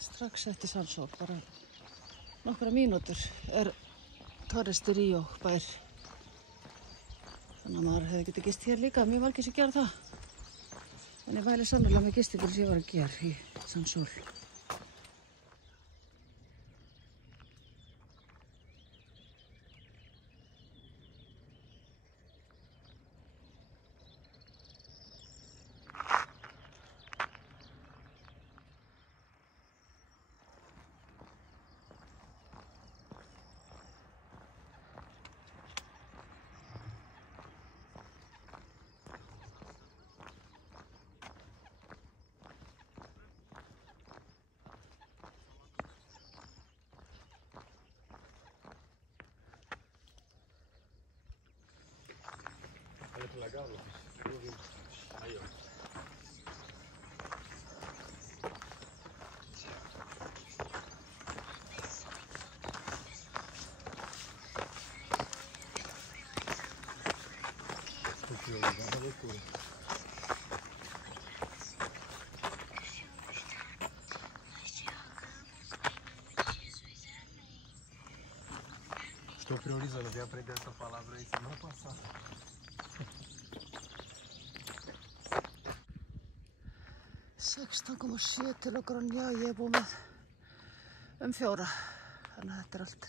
Strax eftir Sandsól, bara nokkra mínútur Torres de Río bær. Þannig að maður hefði getið gist hér líka, mjög margir sem gera það. En ég væli sannlega með gistingur sem ég var að gera í Sandsól. Estou priorizando, eu vim aprender essa palavra aí semana passada. .7 kilogrann, já, ég búið með 4. Þannig að þetta allt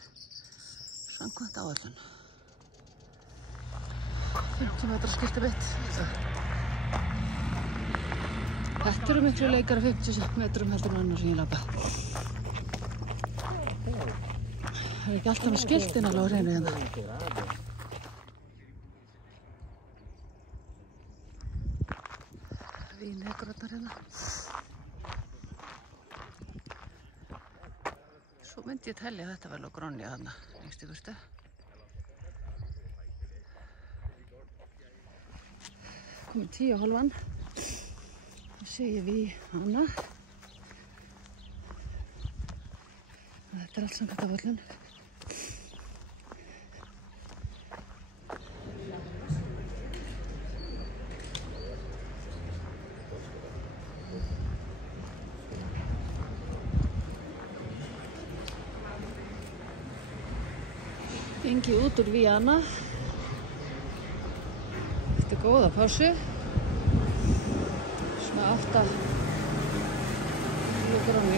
samkvæmt áætlun. 50 metra skilti mitt. Þetta eru miklu leikara 50 metrum heldur en annar sem ég labba. Það ekki alltaf með skiltin alveg á hreinu hérna. Vínegrótar hérna. Svo myndi ég telja að þetta vel á Grónja þarna, lengst í burtu. Komið 10:30. Þá sé ég við hana. Þetta allt samkvæmt áætlun. Gengið út úr Viana eftir góða pásu. Svona 8 kilogrammi